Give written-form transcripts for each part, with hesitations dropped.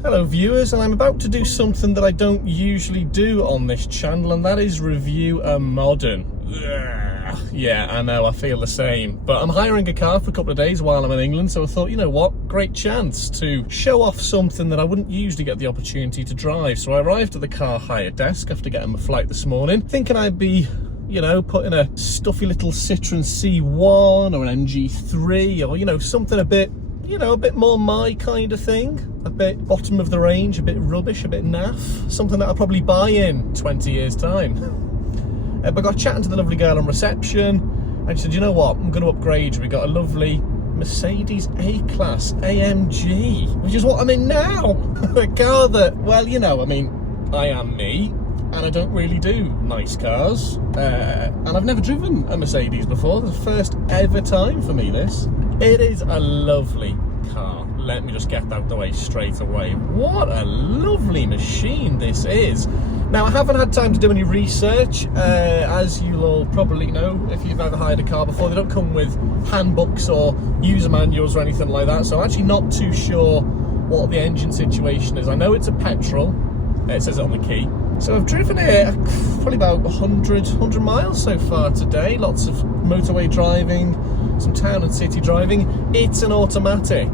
Hello viewers, and I'm about to do something that I don't usually do on this channel, and that is review a modern. Ugh. Yeah, I know, I feel the same. But I'm hiring a car for a couple of days while I'm in England, so I thought, you know what, great chance to show off something that I wouldn't usually get the opportunity to drive. So I arrived at the car hire desk after getting my flight this morning, thinking I'd be, you know, putting a stuffy little Citroen C1 or an MG3 or, you know, something a bit, you know, a bit more my kind of thing, a bit bottom of the range, a bit rubbish, a bit naff, something that I'll probably buy in 20 years time. But I got chatting to the lovely girl on reception, and she said, you know what, I'm going to upgrade you. We got a lovely Mercedes A-Class AMG, which is what I'm in now. A car that, well, you know, I mean, I am me, and I don't really do nice cars, and I've never driven a Mercedes before. This is the first ever time for me, this. It is a lovely car. Let me just get that out of the way straight away. What a lovely machine this is. Now, I haven't had time to do any research. As you'll all probably know, if you've ever hired a car before, they don't come with handbooks or user manuals or anything like that. So I'm actually not too sure what the engine situation is. I know it's a petrol. It says it on the key. So I've driven it probably about 100 miles so far today. Lots of motorway driving, some town and city driving. It's an automatic.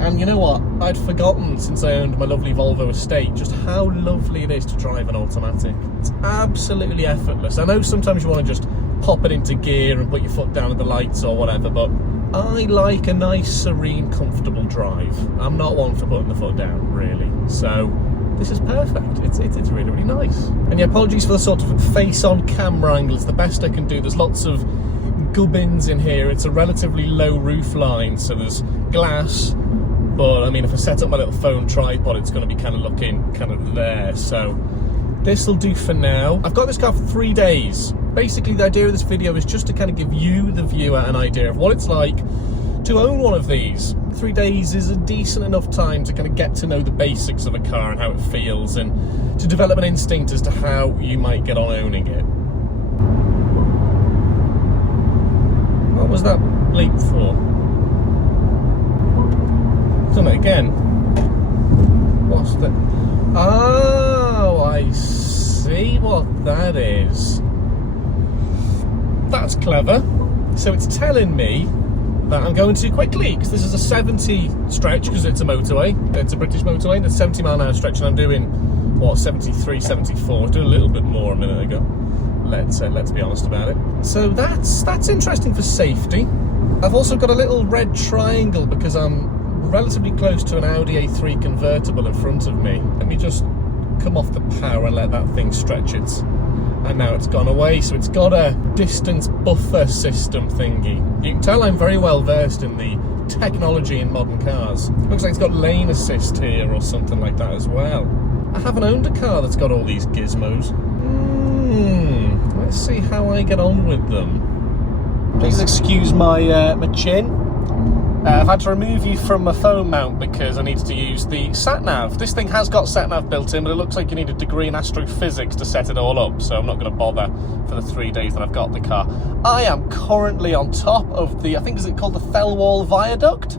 And you know what? I'd forgotten, since I owned my lovely Volvo estate, just how lovely it is to drive an automatic. It's absolutely effortless. I know sometimes you want to just pop it into gear and put your foot down at the lights or whatever, but I like a nice, serene, comfortable drive. I'm not one for putting the foot down, really. So this is perfect. It's really, really nice. And yeah, apologies for the sort of face-on camera angle. It's the best I can do. There's lots of gubbins in here. It's a relatively low roof line, so there's glass. But I mean, if I set up my little phone tripod, it's going to be kind of looking kind of there. So this will do for now. I've got this car for 3 days. Basically, the idea of this video is just to kind of give you, the viewer, an idea of what it's like to own one of these. 3 days is a decent enough time to kind of get to know the basics of a car and how it feels, and to develop an instinct as to how you might get on owning it. What was that bleep for? Done it again. What's that? Oh, I see what that is. That's clever. So it's telling me that I'm going too quickly, because this is a 70 stretch, because it's a motorway. It's a British motorway, and it's 70 mile an hour stretch, and I'm doing, what, 73, 74. I was doing a little bit more a minute ago. Let's be honest about it. So that's interesting for safety. I've also got a little red triangle because I'm relatively close to an Audi A3 convertible in front of me. Let me just come off the power and let that thing stretch it. And now it's gone away, so it's got a distance buffer system thingy. You can tell I'm very well versed in the technology in modern cars. Looks like it's got lane assist here or something like that as well. I haven't owned a car that's got all these gizmos. Let's see how I get on with them. Please excuse my my chin. I've had to remove you from my phone mount because I needed to use the sat-nav. This thing has got sat-nav built in, but it looks like you need a degree in astrophysics to set it all up, so I'm not going to bother for the 3 days that I've got the car. I am currently on top of the, I think, is it called the Fellwall Viaduct?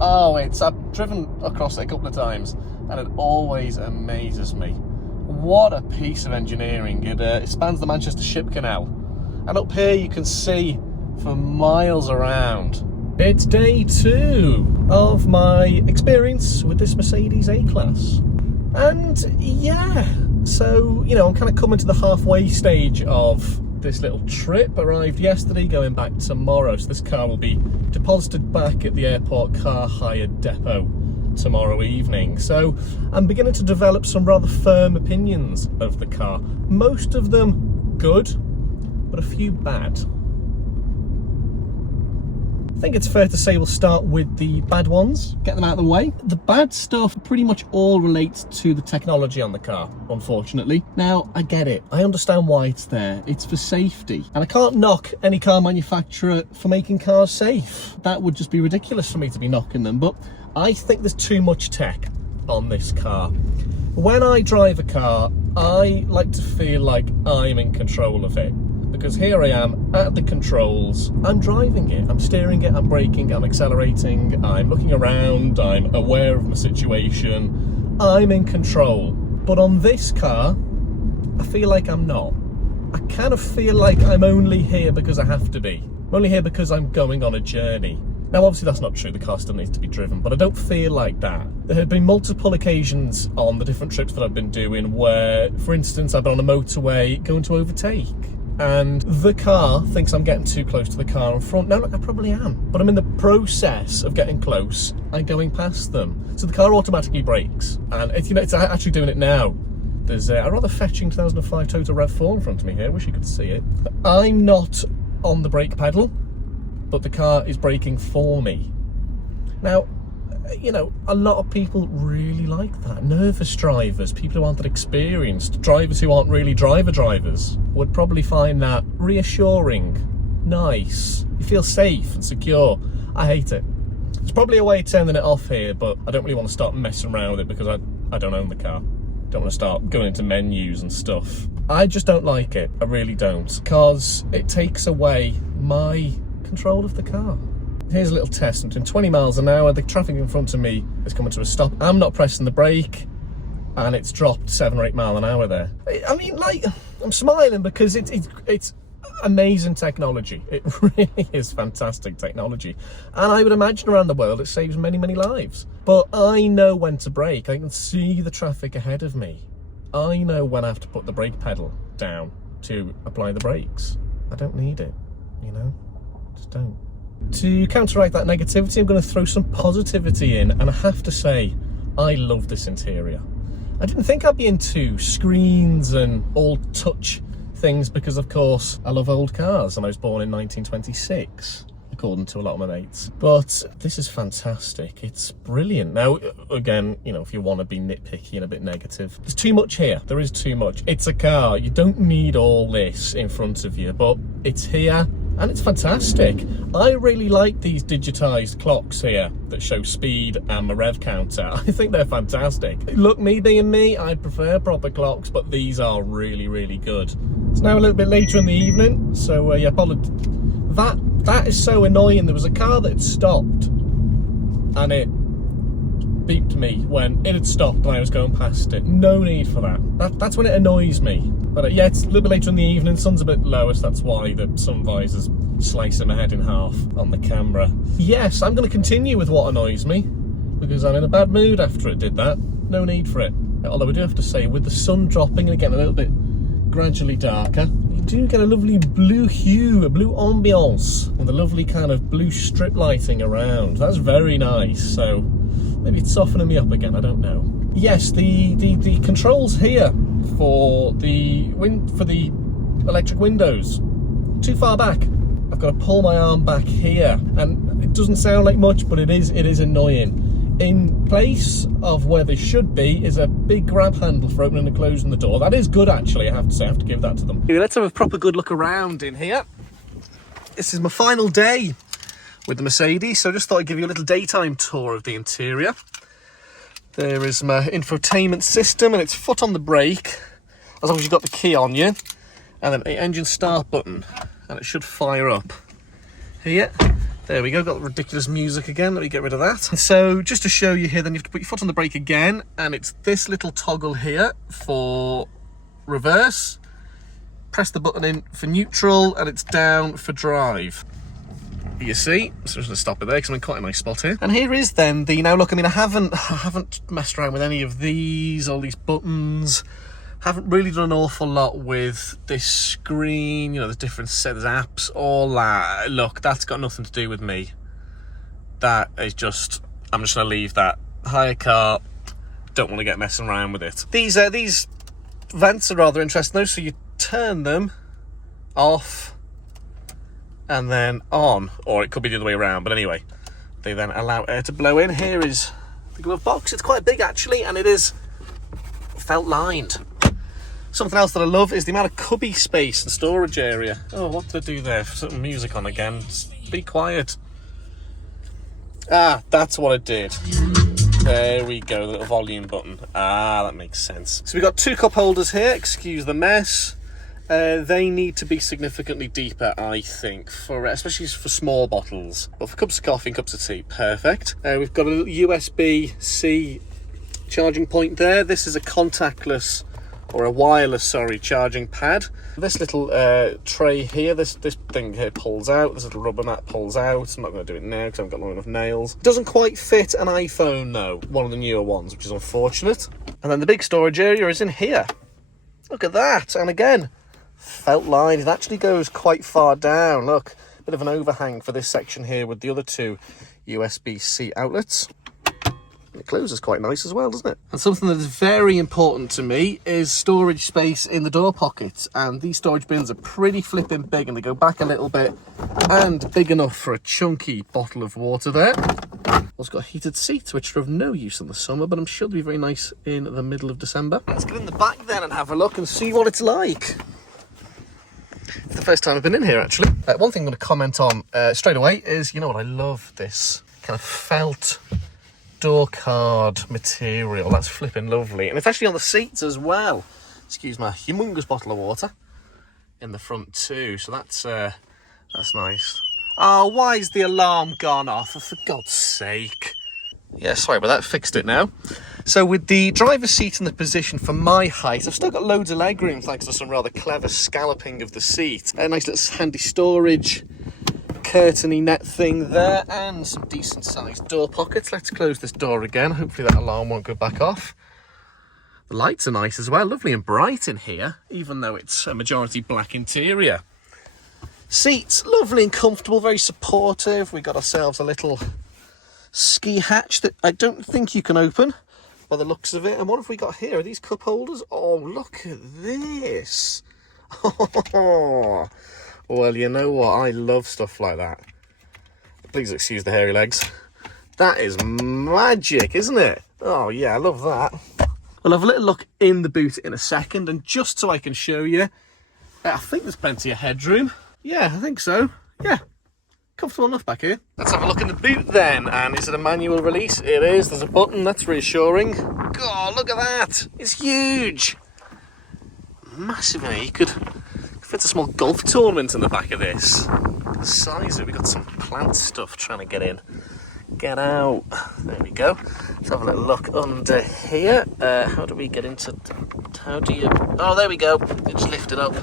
Oh, I've driven across it a couple of times, and it always amazes me. What a piece of engineering. It spans the Manchester Ship Canal. And up here you can see for miles around. It's day 2 of my experience with this Mercedes A-Class. And yeah, so, you know, I'm kind of coming to the halfway stage of this little trip. Arrived yesterday, going back tomorrow. So this car will be deposited back at the airport car hire depot tomorrow evening. So I'm beginning to develop some rather firm opinions of the car. Most of them good, but a few bad. I think it's fair to say we'll start with the bad ones, get them out of the way. The bad stuff pretty much all relates to the technology on the car, unfortunately. Now, I get it. I understand why it's there. It's for safety. And I can't knock any car manufacturer for making cars safe. That would just be ridiculous for me to be knocking them. But I think there's too much tech on this car. When I drive a car, I like to feel like I'm in control of it. Because here I am at the controls, I'm driving it, I'm steering it, I'm braking, I'm accelerating, I'm looking around, I'm aware of my situation, I'm in control. But on this car, I feel like I'm not. I kind of feel like I'm only here because I have to be. I'm only here because I'm going on a journey. Now, obviously that's not true, the car still needs to be driven, but I don't feel like that. There have been multiple occasions on the different trips that I've been doing where, for instance, I've been on a motorway going to overtake, and the car thinks I'm getting too close to the car in front. Now, look, I probably am, but I'm in the process of getting close and going past them. So the car automatically brakes, and it's actually doing it now. There's a rather fetching 2005 Toyota RAV4 in front of me here, wish you could see it. I'm not on the brake pedal, but the car is braking for me. Now, a lot of people really like that. Nervous drivers, people who aren't that experienced, drivers who aren't really drivers, would probably find that reassuring, nice. You feel safe and secure. I hate it. There's probably a way of turning it off here, but I don't really want to start messing around with it because I don't own the car. Don't want to start going into menus and stuff. I just don't like it. I really don't, because it takes away my control of the car. Here's a little test. I'm doing 20 miles an hour. The traffic in front of me is coming to a stop. I'm not pressing the brake, and it's dropped 7 or 8 miles an hour there. I mean, like, I'm smiling because it's amazing technology. It really is fantastic technology, and I would imagine around the world it saves many lives. But I know when to brake. I can see the traffic ahead of me. I know when I have to put the brake pedal down to apply the brakes. I don't need it, just don't. To counteract that negativity, I'm going to throw some positivity in, and I have to say, I love this interior. I didn't think I'd be into screens and all touch things because, of course, I love old cars and I was born in 1926, according to a lot of my mates. But this is fantastic. It's brilliant. Now, again, if you want to be nitpicky and a bit negative, there's too much here. There is too much. It's a car. You don't need all this in front of you, but it's here. And it's fantastic. I really like these digitized clocks here that show speed and my rev counter. I think they're fantastic. Look, me being me, I prefer proper clocks, but these are really good. It's now a little bit later in the evening, so yeah, that is so annoying. There was a car that had stopped and it beeped me when it had stopped and I was going past it. No need for that. That's when it annoys me. But yeah, it's a little bit later in the evening, sun's a bit lower, so that's why the sun visor's slicing my head in half on the camera. Yes, I'm going to continue with what annoys me, because I'm in a bad mood after it did that. No need for it. Although I do have to say, with the sun dropping and getting a little bit gradually darker, you do get a lovely blue hue, a blue ambiance, and the lovely kind of blue strip lighting around. That's very nice, so maybe it's softening me up again, I don't know. Yes, the controls here for the electric windows, too far back. I've got to pull my arm back here, and it doesn't sound like much, but it is annoying. In place of where they should be is a big grab handle for opening and closing the door. That is good, actually, I have to say. I have to give that to them. Let's have a proper good look around in here. This is my final day with the Mercedes, so I just thought I'd give you a little daytime tour of the interior. There is my infotainment system, and it's foot on the brake, as long as you've got the key on you, and then the engine start button, and it should fire up. Here, there we go, got the ridiculous music again, let me get rid of that. So just to show you here, then you have to put your foot on the brake again, and it's this little toggle here for reverse, press the button in for neutral, and it's down for drive. You see, so I'm just going to stop it there because I'm in quite a nice spot here. And here is then the, now look, I mean, I haven't messed around with any of these, all these buttons. Haven't really done an awful lot with this screen, there's different there's apps, all that. Look, that's got nothing to do with me. That is just, I'm just going to leave that. Hire car, don't want to get messing around with it. These vents are rather interesting though, so you turn them off, and then on, or it could be the other way around, but anyway, they then allow air to blow in. Here is the glove box. It's quite big actually, and it is felt lined. Something else that I love is the amount of cubby space and storage area. Oh, what did I do there? Some music on again. Just be quiet. Ah, that's what I did. There we go, the little volume button. Ah, that makes sense. So we've got 2 cup holders here, excuse the mess. They need to be significantly deeper, I think, especially for small bottles. But for cups of coffee and cups of tea, perfect. We've got a little USB-C charging point there. This is a contactless, or a wireless, sorry, charging pad. This little tray here, this thing here pulls out. This little rubber mat pulls out. I'm not going to do it now because I haven't got long enough nails. It doesn't quite fit an iPhone though, one of the newer ones, which is unfortunate. And then the big storage area is in here. Look at that. And again, felt line. It actually goes quite far down. Look, bit of an overhang for this section here with the other two USB-C outlets. It closes quite nice as well, doesn't it? And something that is very important to me is storage space in the door pockets. And these storage bins are pretty flipping big, and they go back a little bit, and big enough for a chunky bottle of water there. Also got heated seats, which are of no use in the summer, but I'm sure they'll be very nice in the middle of December. Let's get in the back then and have a look and see what it's like. It's the first time I've been in here, actually. One thing I'm going to comment on straight away is, you know what, I love this kind of felt door card material. That's flipping lovely, and it's actually on the seats as well. Excuse my humongous bottle of water in the front too, so that's nice. Oh, why is the alarm gone off? For God's sake. Yeah, sorry about that, fixed it now. So with the driver's seat in the position for my height, I've still got loads of legroom thanks to some rather clever scalloping of the seat. A nice little handy storage curtainy net thing there, and some decent sized door pockets. Let's close this door again. Hopefully that alarm won't go back off. The lights are nice as well, lovely and bright in here, even though it's a majority black interior. Seats, lovely and comfortable, very supportive. We got ourselves a little ski hatch that I don't think you can open by the looks of it. And what have we got here? Are these cup holders? Oh, look at this. Oh. Well, you know what? I love stuff like that. Please excuse the hairy legs. That is magic, isn't it? Oh, yeah, I love that. We'll have a little look in the boot in a second, and just so I can show you, I think there's plenty of headroom. Yeah, I think so. Yeah, comfortable enough back here. Let's have a look in the boot then, and is it a manual release? It is. There's a button. That's reassuring. God, look at that. It's huge. Massive. You could fit a small golf tournament in the back of this. The size of it. We've got some plant stuff trying to get in. Get out. There we go. Let's have a little look under here. How do we get into... How do you... Oh, there we go. It's lifted up.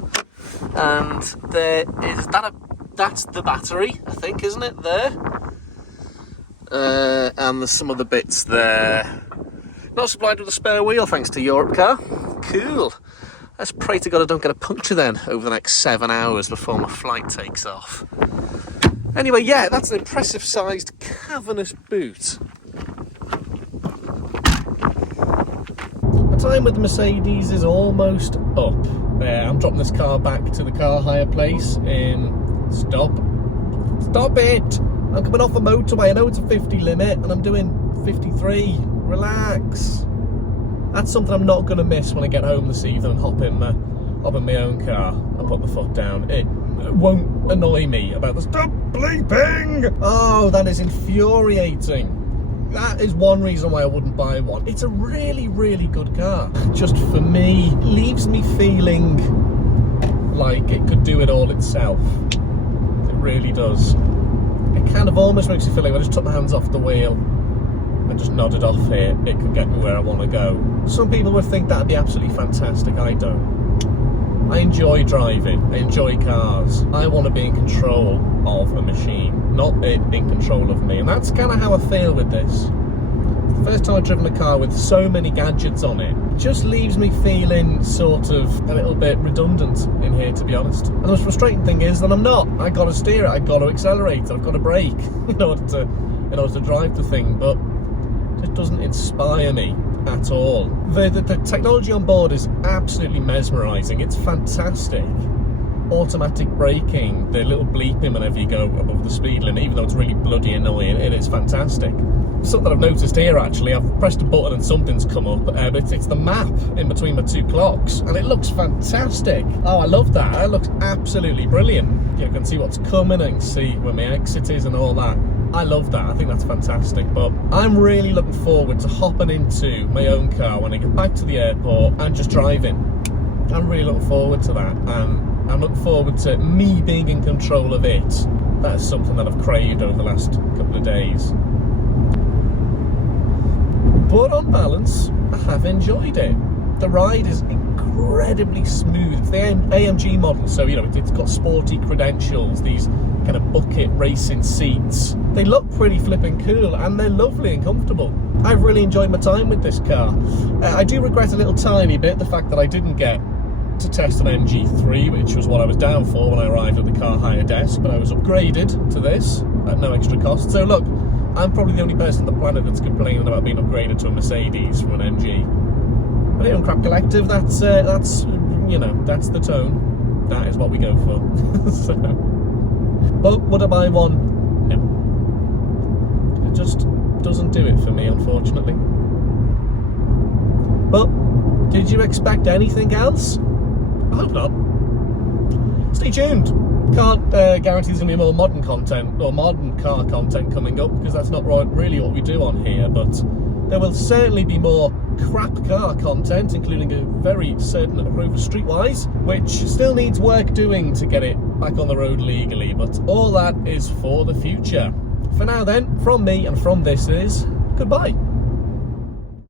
And there is... That's the battery, I think, isn't it? There. And there's some other bits there. Not supplied with a spare wheel, thanks to Europe Car. Cool. Let's pray to God I don't get a puncture then over the next 7 hours before my flight takes off. Anyway, yeah, that's an impressive sized cavernous boot. My time with the Mercedes is almost up. I'm dropping this car back to the car hire place in... Stop it! I'm coming off a motorway. I know it's a 50 limit and I'm doing 53. Relax. That's something I'm not going to miss when I get home this evening and hop in my own car and put the foot down. It won't annoy me about the stop bleeping. Oh, that is infuriating. That is one reason why I wouldn't buy one. It's a really, really good car. Just for me, it leaves me feeling like it could do it all itself. It really does. It kind of almost makes me feel like if I just took my hands off the wheel and just nodded off here, it could get me where I want to go. Some people would think that'd be absolutely fantastic. I don't. I enjoy driving. I enjoy cars. I want to be in control of a machine, not it in control of me. And that's kind of how I feel with this. The first time I've driven a car with so many gadgets on it, just leaves me feeling sort of a little bit redundant in here, to be honest. And the most frustrating thing is that I'm not. I got to steer it, I got to accelerate, I've got to brake in order to drive the thing, but it doesn't inspire me at all. The technology on board is absolutely mesmerising. It's fantastic. Automatic braking, the little bleeping whenever you go above the speed limit, even though it's really bloody annoying, it is fantastic. Something that I've noticed here, actually, I've pressed a button and something's come up, but it's the map in between my two clocks, and it looks fantastic. Oh, I love that. It looks absolutely brilliant. You can see what's coming, I can see where my exit is and all that. I love that. I think that's fantastic. But I'm really looking forward to hopping into my own car when I get back to the airport and just driving. I'm really looking forward to that, and I'm looking forward to me being in control of it. That is something that I've craved over the last couple of days. but on balance, I have enjoyed it. The ride is incredibly smooth. It's the AMG model, so, you know, it's got sporty credentials, these kind of bucket racing seats. They look pretty flipping cool, and they're lovely and comfortable. I've really enjoyed my time with this car. I do regret a little tiny bit the fact that I didn't get to test an MG3, which was what I was down for when I arrived at the car hire desk, but I was upgraded to this at no extra cost. So look, I'm probably the only person on the planet that's complaining about being upgraded to a Mercedes from an MG. But here on Crap Collective, that's you know, that's the tone. That is what we go for. So, but would I buy one? No. It just doesn't do it for me, unfortunately. But did you expect anything else? I hope not. Stay tuned. Can't guarantee there's going to be more modern content or modern car content coming up, because that's not really what we do on here, but there will certainly be more crap car content, including a very certain Rover Streetwise, which still needs work doing to get it back on the road legally, but all that is for the future. For now then, from me and from this is goodbye.